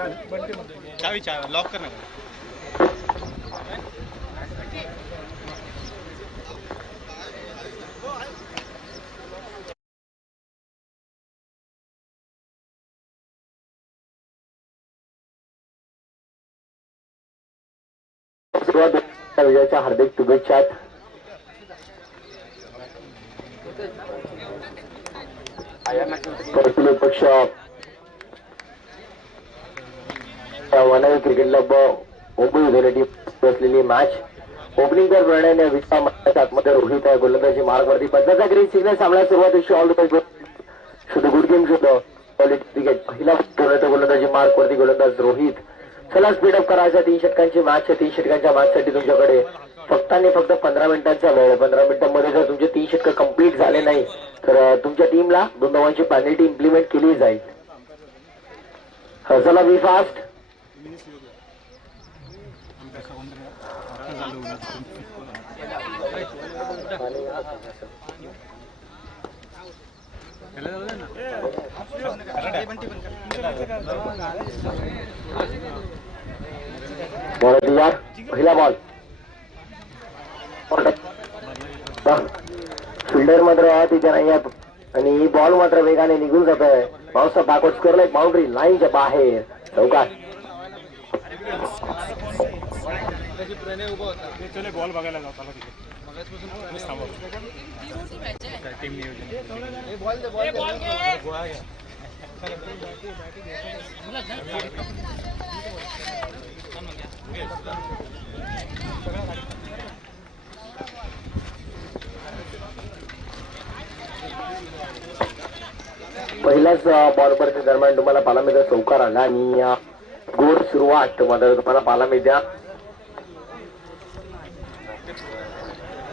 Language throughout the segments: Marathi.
चावी लॉक करना विजयाच्या हार्दिक शुभेच्छा. परतुले पक्ष वनाई क्रिकेटला मुंबई झालेली बसलेली मॅच. ओपनिंग प्रणयने 20 मध्ये आतमध्ये रोहित आहे गोलंदाजी मार्गवरती 50चा ग्रीन सिग्नल सामना सुरुवातीशी ऑल द बेस्ट. शुद्ध गुड गेम शुद्ध क्वालिटी क्रिकेट. पहिला गोलंदाजी मार्गवरती गोलंदाज रोहित. चला स्पीडअप करायचा. 3 षटकांची मॅच आहे. 3 षटकांच्या मॅचसाठी तुमच्याकडे फक्त 15 मिनिटांचा वेळ. 15 मिनिटांमध्ये जर तुमचे 3 षटक कंप्लीट झाले नाही तर तुमच्या टीमला 2 धावांची पेनल्टी इम्प्लिमेंट केली जाईल. चला बी फास्ट. बॉल तयार. पहिला बॉल. फिल्डर मात्र तिथे नाही आणि बॉल मात्र वेगाने निघून जात आहे. पावसा बॅकवर्ड स्कोअरला एक बाउंड्री लाईनच्या बाहेर. चौकार. बॉल बघायला जातो पहिल्याच बॉलवरच्या दरम्यान तुम्हाला पाहायला मिळतं चौकार आला आणि गोड सुरुवात मात्र तुम्हाला पाहायला मिळत्या.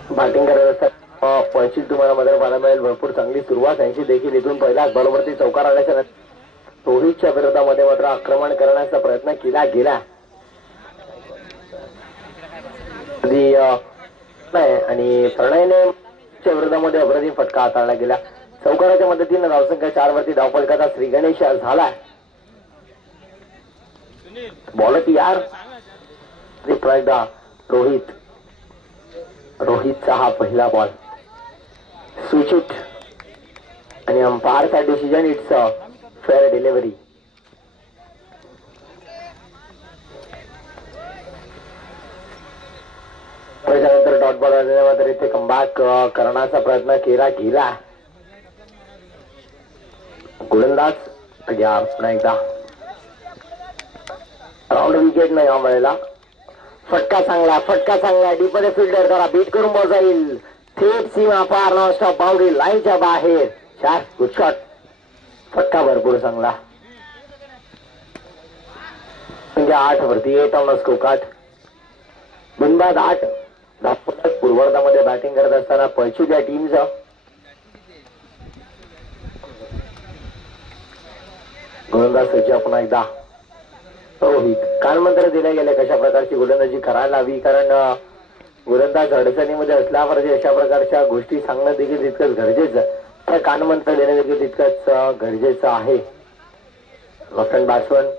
बॅटिंग करत असतात 25 तुम्हाला मात्र पाहायला मिळेल. भरपूर चांगली सुरुवात त्यांची देखील. इथून पहिल्याच बॉलवरती चौकार आल्याच्या नंतर रोहितच्या विरोधामध्ये मात्र आक्रमण करण्याचा प्रयत्न केला गेला आणि प्रणयने विरोधामध्ये अप्रतिम फटका हाताळला गेला. चौकाराच्या मदतीने धावसंख्या 4 वरती धावफलकाचा श्री गणेश झाला. बॉल तयार. एकदा रोहित. रोहितचा हा पहिला बॉल. स्विच इट आणि अंपायरचा डिसिजन इट्स फेअर डिलिव्हरी. त्याच्यानंतर डॉट बॉल आल्यानंतर इथे कमबॅक करण्याचा प्रयत्न केला गेला. गोलंदाज तयार. पुन्हा एकदा राऊंड विकेट नाही हा मिळाला. फटका चांगला डीपमध्ये फिल्डर करा. बीट करून बॉल जाईल थेट सीमा पार. नॉन स्टॉप बाउंड्री लाईनच्या बाहेर. 4 गुड शॉट. फटका भरपूर चांगला. म्हणजे 8 वरती 8 ऑन स्कोर कार्ड. बिनबाद 8 दाखवतात. पूर्वार्धामध्ये बॅटिंग करत असताना पैसे द्या टीमचं. गोलंदाज सज्ज. पुन्हा एकदा रोहित. कानमंत्र दिले गेले कशा प्रकारची गोलंदाजी करायला हवी. कारण गोलंदाज अडचणीमध्ये असल्यावर अशा प्रकारच्या गोष्टी सांगणं देखील तितकंच गरजेचं. त्या कानमंत्र देणं देखील तितकंच गरजेचं आहे. Left hand batsman.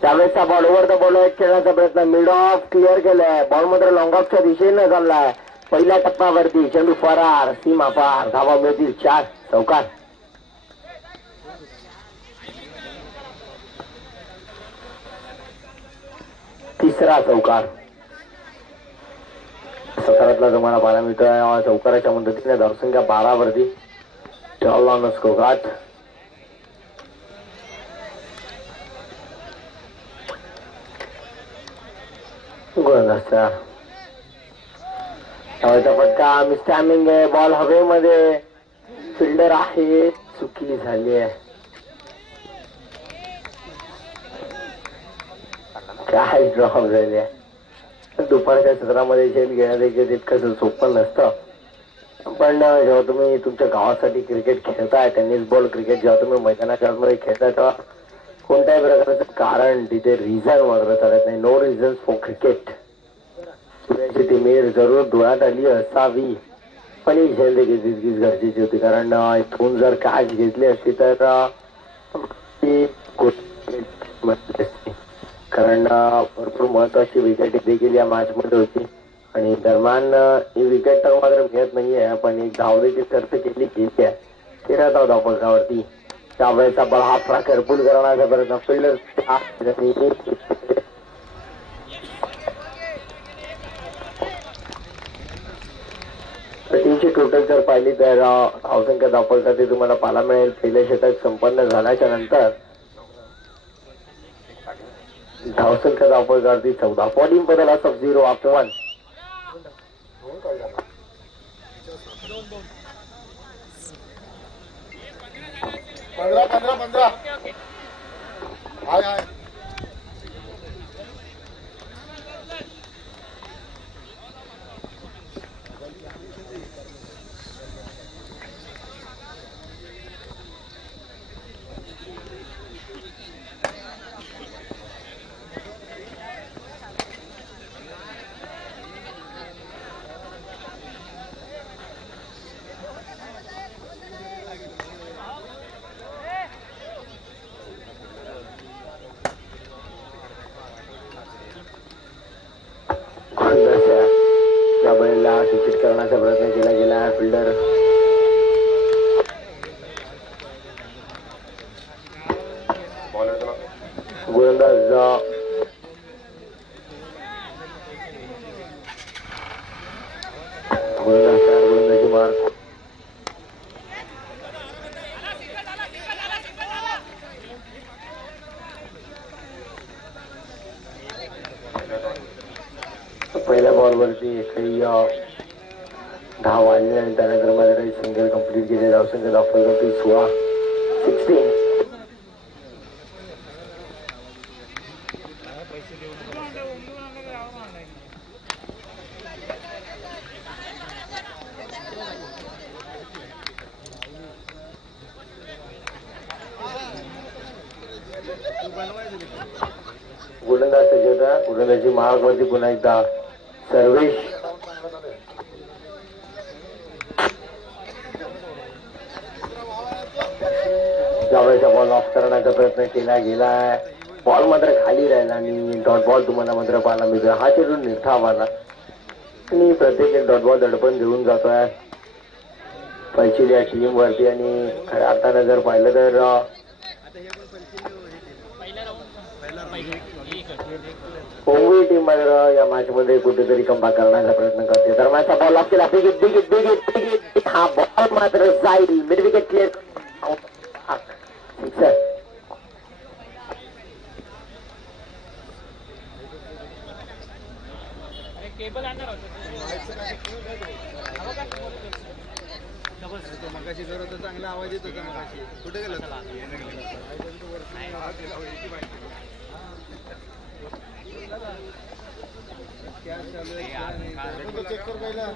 त्यावेळेसचा बॉल ओव्हर द बॉल खेळण्याचा प्रयत्न. मिड ऑफ क्लिअर केलाय. बॉल मात्र लॉंग ऑफच्या दिशेने चाललाय. पहिल्या टप्प्यावरती चेंडू फरार. सीमा पार. धावा मिळतील 4. चौकार. तिसरा चौकार. 17 तुम्हाला पाहायला मिळतोय. चौकाराच्या मदतीने धावसंख्या 12 वरती 12 ऑन स्कोर कार्ड. गोलंदाज फटका मिस्टॅमिंग आहे. बॉल हवेमध्ये. फिल्डर आहे. चुकी झाली आहे. काय ड्रॉप झाले. दुपारच्या सत्रामध्ये झेल घेणं देखील तितकं सोपं नसतं. पण जेव्हा तुम्ही तुमच्या गावासाठी क्रिकेट खेळताय टेनिस बॉल क्रिकेट जेव्हा तुम्ही मैदानाच्या आतमध्ये खेळताय तेव्हा कोणत्याही प्रकारचं कारण तिथे रिझन मात्र चालत नाही. No reason for cricket. सूर्याची ती मेर जरूर डोळ्यात आली असावी पण ही झेल देखील तितकीच गरजेची होती. कारण इथून जर कॅच घेतली असती तर कारण भरपूर महत्वाची विकेट देखील या मॅच मध्ये होती आणि दरम्यान ही विकेट तर मात्र मिळत नाहीये, पण एक धाव देखील खर्च केली गेली आहे 13 धाव धावफलकावरती. त्यावेळेचा बळ हा केअरफुल करण्याचा प्रयत्न फिल्डर टीमची टोटल जर पाहिली तर धावसंख्या धावफलकाची तुम्हाला पाहायला मिळेल. पहिले षटक संपन्न झाल्याच्या नंतर धावसंख्या धावफलकावरती 14 बॉलिंग बदल सब 0 आफ्टर 1. 15 हाय हाय. त्यावेळेला सूचित करण्याचा प्रयत्न केला गेला. फिल्डर गोलंदाज गोलंदाजी मार पहिल्या बॉलवरती एकही धाव आणली आणि त्यानंतर माझ्याकडे सिंगल कंप्लीट केले. धावसंख्या धावफलकावरती 16. गोलंदाज सज्ज होता. गोलंदाजी मार्गवरती पुन्हा एकदा सर्वेश ज्यावेळेचा बॉल ऑफ करण्याचा प्रयत्न केला गेलाय. बॉल मात्र खाली राहिला आणि डॉट बॉल तुम्हाला मात्र पाहायला मिळतोय. हा चेंडू निर्धाव आला आणि प्रत्येक एक डॉट बॉल दडपण घेऊन जातोय पैचिल या टीम वरती. आणि खऱ्या अर्थानं जर पाहिलं तर कोंगवी टीम मात्र या मॅच मध्ये कुठेतरी कमबॅक करण्याचा प्रयत्न करते. दरम्यानचा बॉल ऑफ केला. हा बॉल मात्र जाईल. Mid wicket clear. मगाशी जर होता चांगला आवाज येत होता. मगाशी कुठे गेला चेक कर पहिला.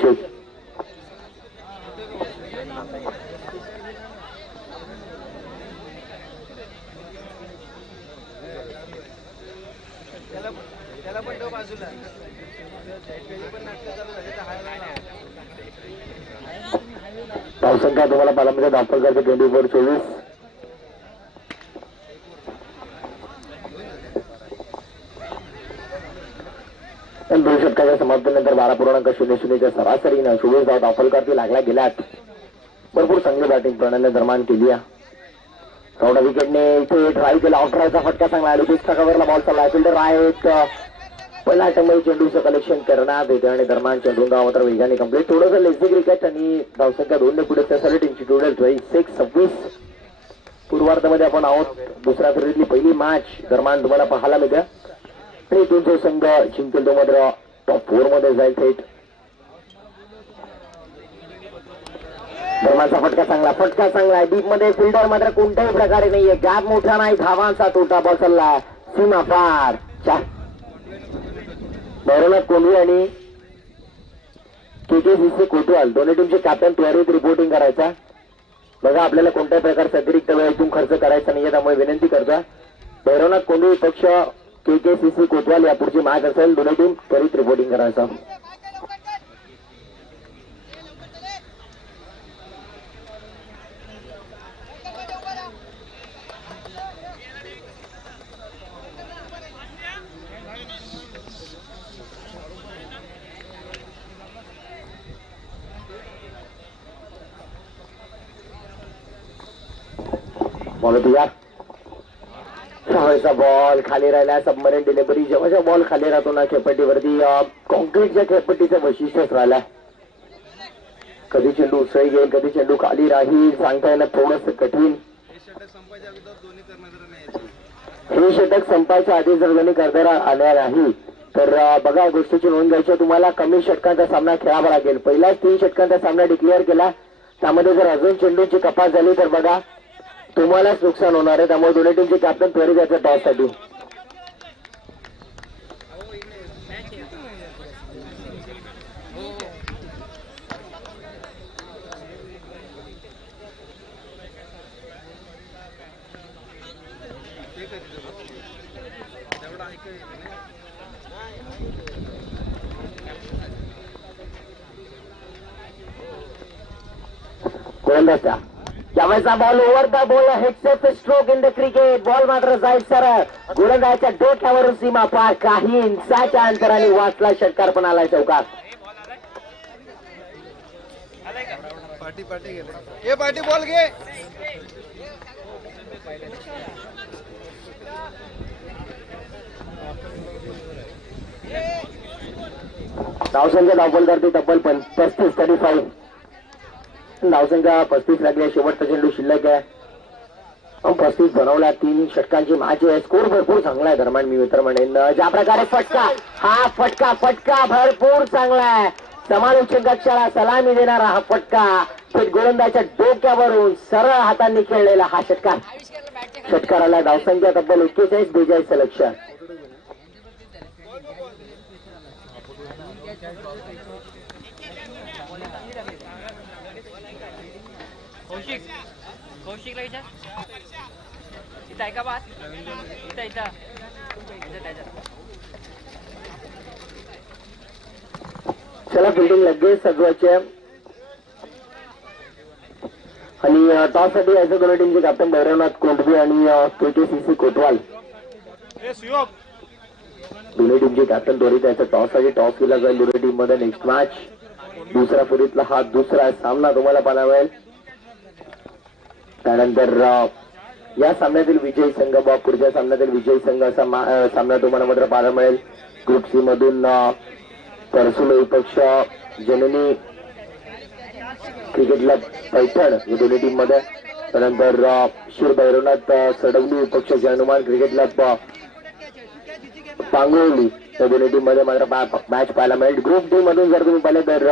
चेक त्याला पण तो बाजूला पण नाटक चालू झाले तर धावसंख्या तुम्हाला पाहायला मिळते. धावफलकाचे 24-24. दोन षटकाच्या समाप्तीनंतर 12.00 सरासरीनं 24 धाव धावफलकावरती लागला गेल्यात. भरपूर चांगली बॅटिंग प्रणाली दरम्यान केली आहे. चौदा विकेटने इथे ट्राय केला. ऑफरायचा फटका चांगला आहे. पिचच्या कव्हरला बॉल चालला. फिल्डर आहेत. पहिला अटेम्प्ट चेंडूचं कलेक्शन करण्यात येते आणि दरम्यान चेंडू धाव मात्र वेगाने कंप्लीट. थोडंसं लेझी क्रिकेट आणि धावसंख्या 2 ने पुढे त्यासाठी टीमची टोटल 26-26. पूर्वार्धामध्ये आपण आहोत. दुसऱ्या फेरीतली पहिली मॅच दरम्यान तुम्हाला पाहायला मिळते आणि इथून जो संघ जिंकेल तो मात्र टॉप 4 मध्ये जाईल थेट. दरम्यानचा फटका चांगला आहे. डीप मध्ये फिल्डर मात्र कोणत्याही प्रकारे नाहीये. गॅप मोठा नाही. धावांचा तोटा बॉल चालला सीमा पार. भैरवनाथ कोंडवी आणि KKCC कोतवाल दोन्ही टीमचे कॅप्टन त्वरित रिपोर्टिंग करायचा. बघा आपल्याला कोणत्याही प्रकारचा अतिरिक्त वेळ इथून खर्च करायचा नाहीये, त्यामुळे विनंती करतो. भैरवनाथ कोंडवी पक्ष KKCC कोतवाल या पुढची मॅच असेल. दोन्ही टीम त्वरित रिपोर्टिंग करायचा. शेवटचा बॉल खाली राहिला. Submarine delivery. जेव्हा बॉल खाली राहतो ना खेळपट्टीवरती, कॉन्क्रीटच्या खेळपट्टीचं वैशिष्ट्यच राहिलं. कधी चेंडू उसळी घेईल, कधी चेंडू खाली राहील, सांगता येणं थोडंसं कठीण. हे षटक संपायच्या आधी जर दोन्ही कर्णधार आल्या नाही तर बघा गोष्टीची नोंद घ्यायची. तुम्हाला कमी षटकांचा सामना खेळावा लागेल. पहिल्याच 3 षटकांचा सामना डिक्लेअर केला, त्यामध्ये जर अजून चेंडूची कपात झाली तर बघा तुम्हालाच नुकसान होणार आहे. त्यामुळे दोन्ही टीमचे कॅप्टन त्वरित याच्या टॉससाठी. गोलंदाज त्यावेळेचा ball over the ball. Headset stroke in the cricket. Ball मात्र जाईल सरळ गोलंदाजाच्या डोक्यावरून सीमा पार. काही इंचाच्या अंतराने वाचला षटकार, पण आलाय चौकार. पाटी पाटी गेले. पाटी बॉल घे. धावसंख्या धावपल करते तब्बल 35-35. धावसंख्या 35 लागली. शेवटचा चेंडू शिल्लक आहे. 35 बनवला. 3 षटकांची मॅच आहे. स्कोर भरपूर चांगला आहे. दरम्यान मी मित्र म्हणेन ज्या प्रकारे फटका, हा फटका भरपूर चांगला आहे. समालोचकाला सलामी देणारा हा फटका थेट गोलंदाजाच्या डोक्यावरून सरळ हातांनी खेळलेला हा षटकार. षटकाराला धावसंख्या तब्बल 41-42 लक्ष. कौशिकला विचार. इथं आहे का बात? इथं चला फिल्डिंग लगेच सजवायची आहे. आणि टॉस साठी यायचं दोन्ही टीमचे कॅप्टन भैरवनाथ कोंडवी आणि KKCC कोतवाल. दोन्ही टीमचे कॅप्टन त्वरित यायचं टॉस साठी. टॉस केला जाईल दोन्ही टीम मध्ये. नेक्स्ट मॅच दुसऱ्या फेरीतला हा दुसरा सामना तुम्हाला पाहायला मिळेल. त्यानंतर या सामन्यातील विजयी संघ पुढच्या सामन्यातील विजयी संघ असा सामना तुम्हाला मात्र पाहायला मिळेल. ग्रुप सी मधून करसुले विपक्ष जननी क्रिकेट क्लब पैठण या दोन्ही टीम मध्ये. त्यानंतर शिर भैरवनाथ सडवली विपक्ष हनुमान क्रिकेट क्लब पांगोली या दोन्ही टीम मध्ये मात्र मॅच पाहायला मिळेल. ग्रुप डी मधून जर तुम्ही पाहिले तर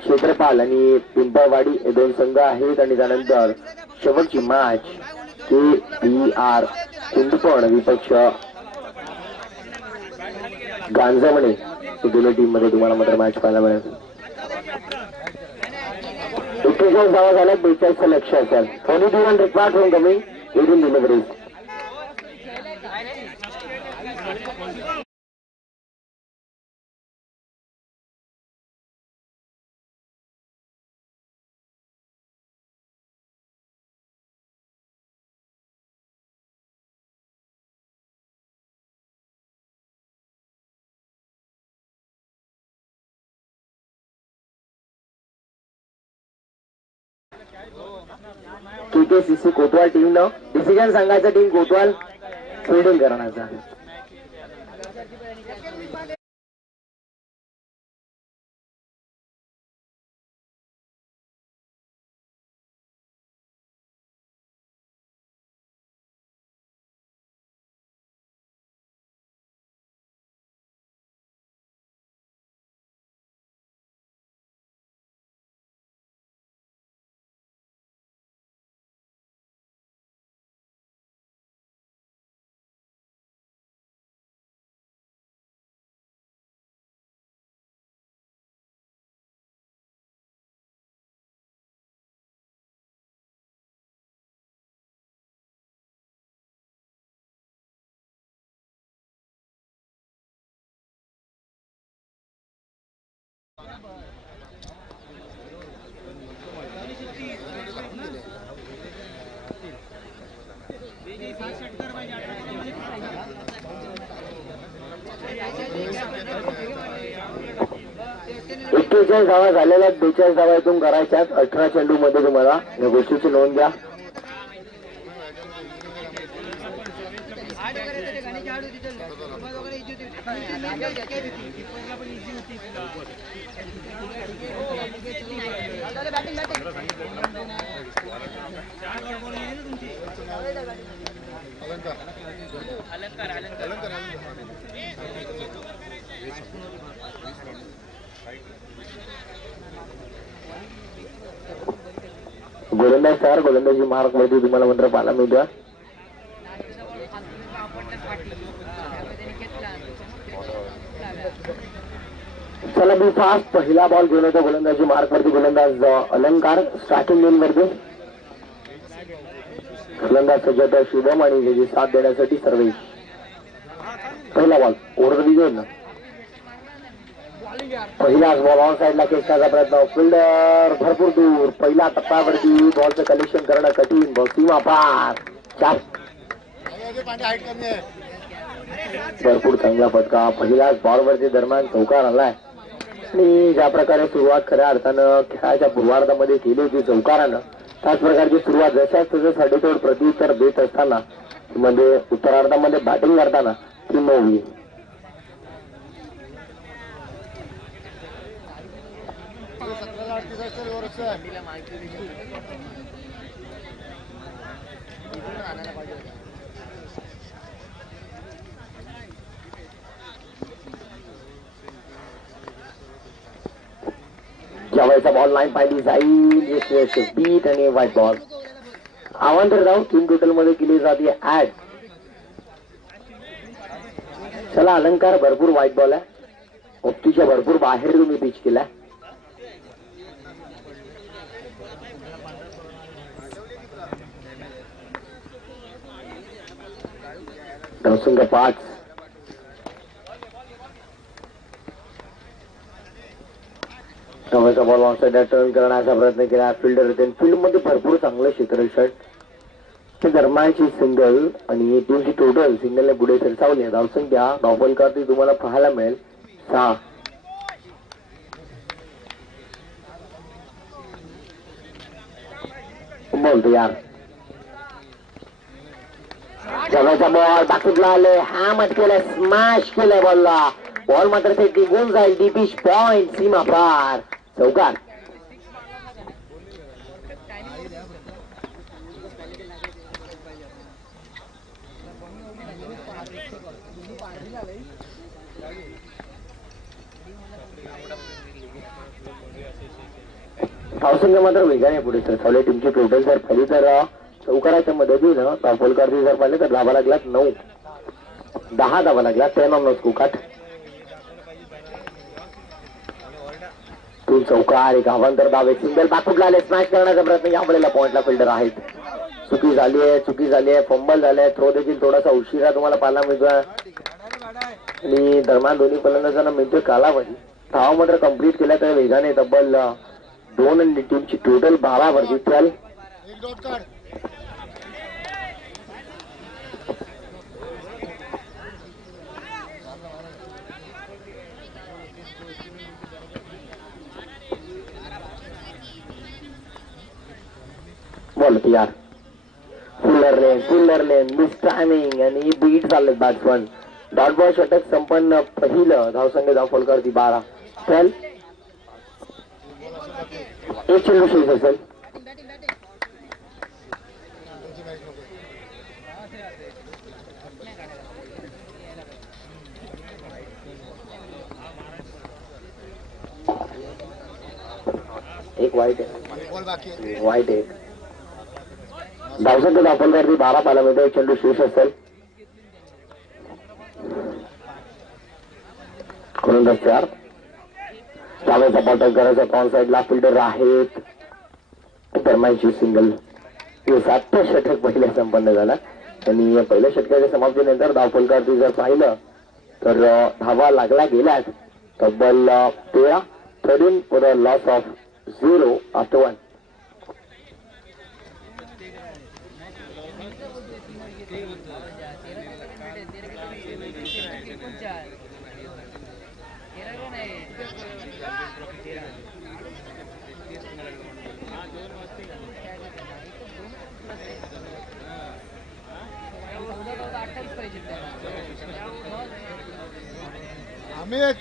क्षेत्रपाल आणि पिंपळवाडी हे 2 संघ आहेत. आणि त्यानंतर शेवटची मॅच KPR कुंदपण विपक्ष गांजवणे दोन्ही टीम मध्ये तुम्हाला मात्र मॅच पाहायला मिळेल. 41 धावा झाल्या. 42 लक्ष असेल. 21 required from coming 18 deliveries. KKCC कोतवाल टीमनं डिसिजन सांगायचं. टीम कोतवाल फिल्डिंग करण्याचा. 41 धावा झालेल्या 42 धावा इथून करायच्यात 18 चेंडू मध्ये तुम्हाला या गोष्टीची नोंद घ्या. गोलंदाज तयार. गोलंदाजी मार्क मध्ये तुम्हाला मात्र पाहायला मिळतं. चला बी फास्ट. पहिला बॉल घेऊन येतो गोलंदाजी मार्क वरती. गोलंदाज अलंकार स्टार्टिंग लेन वरती. गोलंदाज सज्जता शुभम आणि त्याची साथ देण्यासाठी सर्वेश. पहिला बॉल ओव्हर घेऊन ना. पहिलाच बॉल ऑन साईडला खेचण्याचा प्रयत्न. फिल्डर भरपूर दूर. पहिल्या टप्प्यावरती बॉलचं कलेक्शन करणं कठीण. सीमा पार. 4 भरपूर चांगला फटका. पहिल्याच बॉलवरती दरम्यान चौकार आलाय आणि ज्या प्रकारे सुरुवात खऱ्या अर्थानं खेळाच्या पूर्वार्धामध्ये केली होती चौकारानं, त्याच प्रकारची सुरुवात जशाच तसं साडेतोड प्रत्युत्तर देत असताना मध्ये उत्तरार्धामध्ये बॅटिंग करताना ती मोडली. ज्यावेळेचा बॉल लाईन पाहिली जाईल बीट आणि व्हाईट बॉल. आवांतर धाव 3 टोटल मध्ये केली जाते ऍड. चला अलंकार भरपूर व्हाईट बॉल आहे. ओप्तीच्या भरपूर बाहेर तुम्ही पिच केलाय. धावसंख्या 5. धावाचा बॉल ऑनसाइड टर्न करण्याचा प्रयत्न केला. फिल्डर फील्ड मध्ये भरपूर चांगलं क्षेत्ररक्षण दरम्यानची सिंगल आणि टीमची टोटल सिंगलने पुढे सरसावली. धावसंख्या धावफलकावरती तुम्हाला पाहायला मिळेल 6. बोलतो यार. जगाचा बॉल बाकीतला आले. हॅमट केलं. स्मॅश केलंय बॉलला. बॉल मात्र ते टिकून जाईल. डीपिश पॉइंट. सीमा पार. चौकार. धावसंख्या मात्र वेगाने पुढे सरसावले. टीमची टोटल जर पाहिली तर चौकाराच्या मदतीनं धावफलकावरती जर पाहिले तर धावा लागल्यात 9. 10 धावा लागल्या. 10 ऑन स्कोकाट. 2 चौकार. एक अवांतर धाव. एक सिंगल. बाकूटला आले. स्मॅश करण्याचा प्रयत्न. या वेळेला पॉइंटला फिल्डर आहेत. चुकी झाली आहे. फंबल झाले. थ्रो देखील थोडासा उशिरा तुम्हाला पाहायला मिळतोय आणि दरम्यान दोन्ही फलंदाजांना मिळतोय कालावधी. धावा मात्र कंप्लीट केल्या तर वेगाने तब्बल 2 आणि टीमची टोटल 12 वरती 12. बॉल तयार. फुल्लर लेन मिस टायमिंग आणि बीट झाले बॅट्समन. डॉट बॉल षटक संपन्न. पहिलं धावसंख्या धावफलकावरती 12. 12. एक चेंडू शेष असेल. एक वाईट आहे. वाईट आहे. धावसंख्या धावफलकावरती 12 पाहायला मिळतो. एक चेंडू शेष असेल. गोलंदाज तयार. डाव्याचा बॉटल करायचा. ऑन साईडला फिल्डर आहेत. दरम्यानची सिंगल. 7 षटक पहिल्या संपन्न झाला आणि पहिल्या षटकाच्या समाप्तीनंतर धावफलकावरती जर पाहिलं तर धावा लागला गेल्यात तब्बल 13. 13 for a loss of 0 after 1. Amit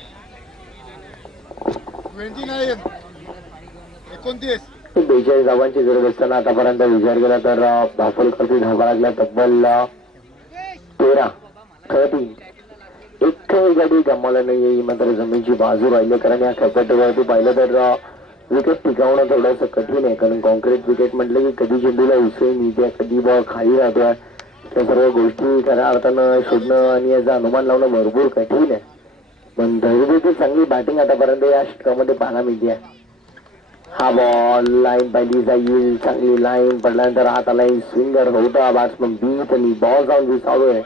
29 29 42 धावांची गरज असताना आतापर्यंत विचार केला तर दापोलकरती धावा लागल्या तब्बल 13 एकही गाडी गमावला नाहीये. मात्र जमीनची बाजू राहिली कारण या खेळपट्टीवरती पाहिलं तर विकेट टिकावणं थोडंसं कठीण आहे. कारण कॉन्क्रीट विकेट म्हटलं की कधी चेंडूला उसळी मिळते, कधी बॉल खाली राहतोय. त्या सर्व गोष्टी खऱ्या अर्थानं शोधणं आणि याचा अनुमान लावणं भरपूर कठीण आहे. पण धैर्याची चांगली बॅटिंग आतापर्यंत या षटकामध्ये पाहायला मिळते. हा बॉल लाईन पाहिली जाईल, चांगली लाईन पडल्यानंतर हाताला स्विंगर होता बॅट्समन बीट आणि बॉल जाऊन विसावतोय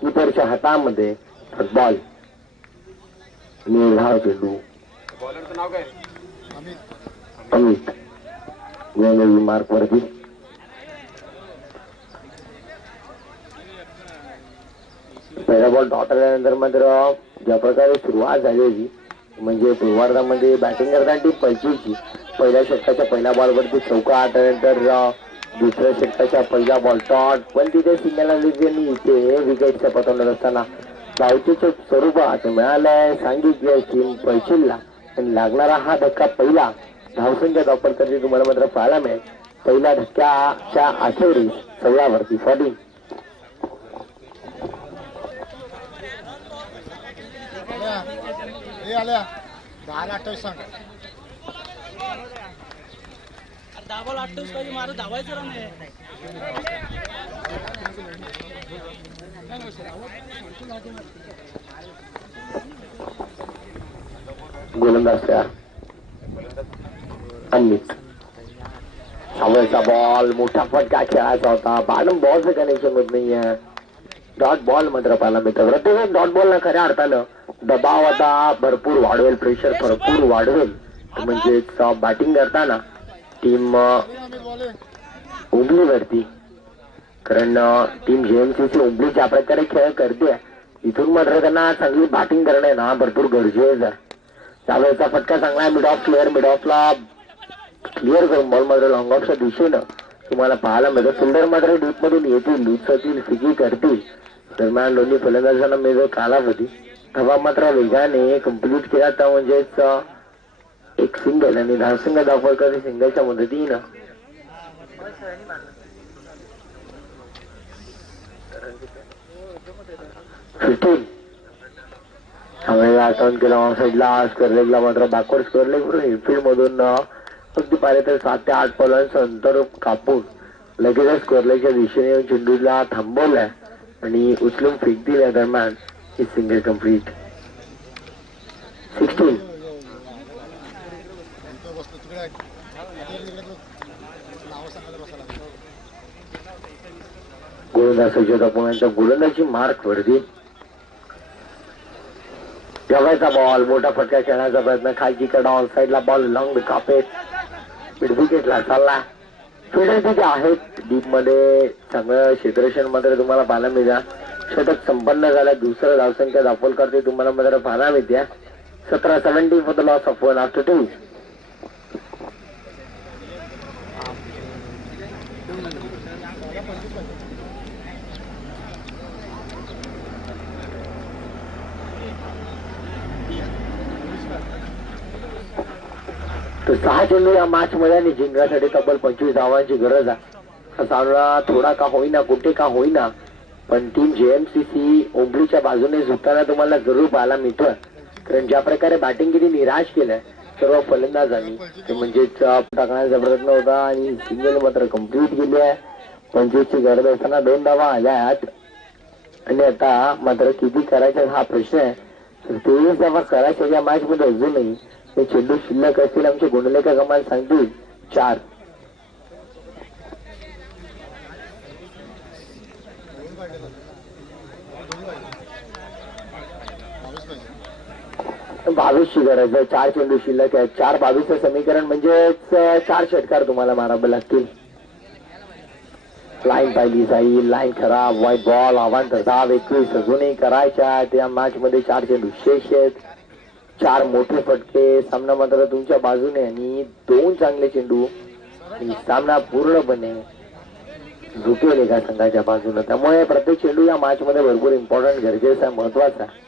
कीपरच्या हातामध्ये. फुटबॉल निर्धाव चेंडू बॉलरचं नाव काय? अमित नवी मार्क वरती. पहिला बॉल डॉट आल्यानंतर मात्र ज्या प्रकारे सुरुवात झाली होती म्हणजे पूर्वार्धामध्ये बॅटिंग करताना टीम 25ची पहिल्या षटकाच्या पहिल्या बॉलवरती चौका, त्यानंतर दुसऱ्या षटकाच्या पहिला बॉल डॉट, पण तिथे सिंगल आणि इथे विकेटच्या पतवण्यात असताना धावचीचे स्वरूपात मिळालंय सांगितले टीम पैचिलला. पण लागणारा हा धक्का पहिला धावसंख्या दापोलकरची तुम्हाला मात्र पाहायला मिळेल. पहिल्या धक्क्याच्या अखेरीस 16 वरती 14. आल्या 10-28 सांग. 10 बॉल 28 पाहिजे मारू धावायचं रन गोलंदाज तयार. अमित सावळचा बॉल मोठा फटका खेळायचा होता. बालम बॉलचं कनेक्शन होत नाहीये. डॉट बॉल मात्र पाहायला मिळतं. प्रत्येक डॉट बॉल ना खऱ्या अर्थानं दबाव आता भरपूर वाढवेल, प्रेशर भरपूर वाढवेल. म्हणजेच बॅटिंग करताना टीम उंबलीवरती, कारण टीम जेएमसीसी उंबली ज्या प्रकारे खेळ करते इथून मात्र त्यांना चांगली बॅटिंग करणं ना भरपूर गरजेचं आहे. त्यावेळेचा फटका चांगला आहे. मिड ऑफला क्लिअर करून बॉल मात्र लॉंग ऑफच्या दिशेनं तुम्हाला पाहायला मिळतं. फिल्डर मात्र डीप मधून येतील, उचलतील, फिकी करतील. दरम्यान दोन्ही फलंदाजांना मिळतो कालावधी. धावा मात्र वेगाने कंप्लीट केला तर म्हणजेच एक सिंगल आणि धावसंख्या दापोलकर सिंगलच्या मदतीनं आठवण केला ऑन साईडला. स्क्वेअरलेगला मात्र बॅकवर्ड स्क्वेअरलेग इनफिल्ड मधून अगदी पाहिलं तर 7 ते 8 बॉलांचं अंतर कापून लगेच स्क्वेअरलेगच्या दिशेने चेंडूला थांबवलाय आणि उचलून फेक दिल्या दरम्यान ही सिंगल कंप्लीट. 16. गोलंदाज सज्जता पुण्याच्या गोलंदाजी मार्क वरती. जवळचा बॉल मोठा फटका खेळण्याचा प्रयत्न, खालची कडा ऑन साईडला बॉल लॉंग कापेट मिड विकेटला चालला. फिल्डर तिथे आहेत डीप मध्ये, चांगलं क्षेत्ररक्षण मात्र तुम्हाला पाहायला मिळतं. षटक संपन्न झालं. दुसरं धावसंख्या दापोलकर ते तुम्हाला मात्र पाहायला मिळते. 17-17 for the loss of 1 after 2. तर 6 चेंडू या मॅच मध्ये आणि जिंकण्यासाठी तब्बल 25 धावांची गरज आहे. हा सामना थोडा का होईना, कुठे का होईना, पण टीम जेएमसीसी ओंबलीच्या बाजूने झुकताना तुम्हाला जरूर पाहायला मिळतं. कारण ज्या प्रकारे बॅटिंग किती निराश केलंय सर्व फलंदाजांनी, ते म्हणजेच टाकण्याचा प्रयत्न होता आणि सिंगल मात्र कम्प्लीट केली आहे. 25 ची गरज असताना 2 धावा आल्यात आणि आता मात्र किती करायचा हा प्रश्न आहे. 23 धावा करायच्या या मॅच मध्ये अजूनही हे चेंडू शिल्लक असतील. आमचे गुणलेखा कमाल सांगतील 4. बावीसची गरज आहे. 4 चेंडू शिल्लक आहे. 4-22 समीकरण म्हणजेच 4 षटकार तुम्हाला मारावे लागतील. लाईन पाहिली जाईल, लाईन खराब, व्हाईट बॉल, अवांतर धाव 21 अजूनही करायच्या. त्या मॅच मध्ये 4 चेंडू शेष आहेत. 4 मोठे फटके. सामना मात्र तुमच्या बाजूने आणि 2 चांगले चेंडू आणि सामना पूर्णपणे झुकेल एका संघाच्या बाजूने. त्यामुळे प्रत्येक चेंडू या मॅच मध्ये भरपूर इम्पॉर्टंट, गरजेचा आहे, महत्वाचा आहे.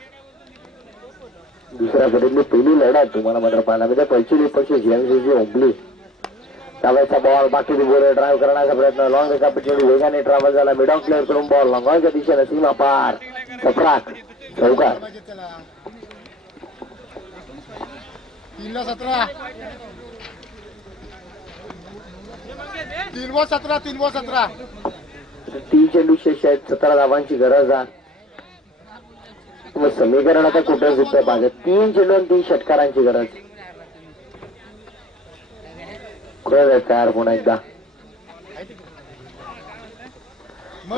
दुसऱ्या कडेली पहिली लढत तुम्हाला मात्र पाहायला म्हणजे पहिली पक्ष जीएमसीची ओंबली. त्यावेळेचा बॉल बाकी बोलर ड्राईव्ह करण्याचा प्रयत्न लॉंग रेखापट्टी वेगाने ट्रॅव्हल झाला. मिड ऑफ प्लेअर करून बॉल लॉंगॉच्या दिशेने सीमा पार सफराक चौकार. 3-17 3-17 3 चेंडू शेष आहेत. 17 धावांची गरज आहे. मग समीकरण आता कुठे सुद्धा पाहिजे. 3 चेंडू आणि 3 षटकारांची गरज. तयार पुन्हा एकदा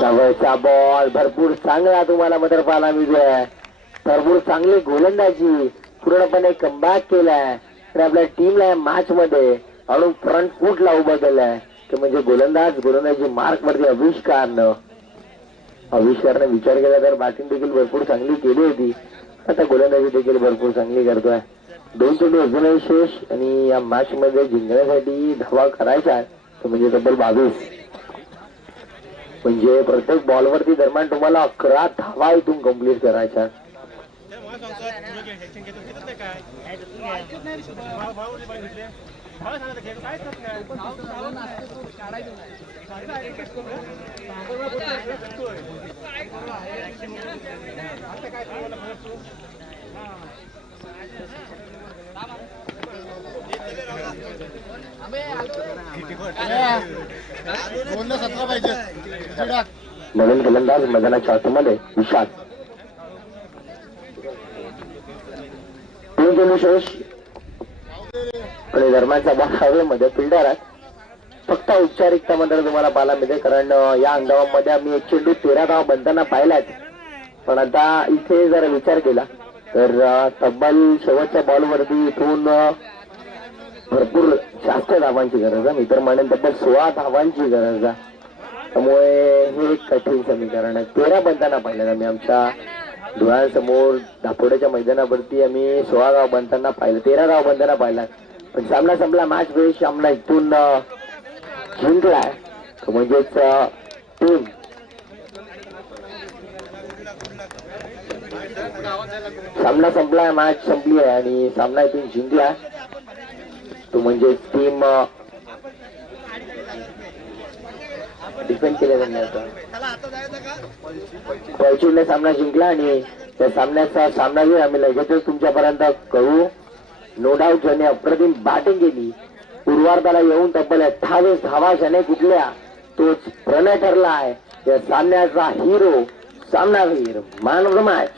जवळचा बॉल भरपूर चांगला तुम्हाला मात्र पाहायला मिळतोय. भरपूर चांगली गोलंदाजी पूर्णपणे कमबॅक केलाय आणि आपल्या टीमला या मॅच मध्ये आणून फ्रंट फूटला उभं केलंय की म्हणजे गोलंदाजी मार्क वरती आविष्कारने विचार केला तर बॅटिंग देखील भरपूर चांगली केली होती. आता गोलंदाजी देखील भरपूर चांगली करतोय. 2 चेंडू अजूनही शेष आणि या मॅच मध्ये जिंकण्यासाठी धावा करायच्या आहेत म्हणजे तब्बल 22. म्हणजे प्रत्येक बॉलवरती दरम्यान तुम्हाला 11 धावा इथून कंप्लीट करायच्या. नवीन गोलंदाज मैदानाच्या आतमध्ये विशाल. 3 चेंडू शेष आणि दरम्यानचा बॉल हवेमध्ये फिल्डर आहे. फक्त औपचारिकता मात्र तुम्हाला पाहायला मिळते कारण या हंगामामध्ये आम्ही 1 चेंडू 13 धावा बनताना पाहिल्यात. पण आता इथे जर विचार केला तर तब्बल शेवटच्या बॉलवरती इथून भरपूर जास्त धावांची गरज आहे. मी तर म्हणेन तब्बल 16 धावांची गरज आहे. त्यामुळे हे एक कठीण समीकरण आहे. 13 बनताना पाहिलं आम्ही आमच्या डोळ्यांसमोर दापोड्याच्या मैदानावरती आम्ही 16 धाव बनताना पाहिलं 13 धाव बनताना पाहिला. पण सामना संपला. मॅच वेळेस आमला इथून जिंकलाय म्हणजेच टीम सामना संपलाय. मॅच संपली आहे आणि सामना इथून जिंकलाय तो म्हणजे टीम डिफेंड केले त्यांनी सामना जिंकला आणि त्या सामन्याचा सामनावीर आम्ही लगेचच तुमच्यापर्यंत कळू. नो डाऊट ज्याने अप्रतिम बॅटिंग केली पूर्वार्धाला येऊन तब्बल 28 धावा ज्याने कुठल्या तोच प्रणय ठरला आहे या सामन्याचा हिरो सामनावीर मॅन ऑफ द मॅच.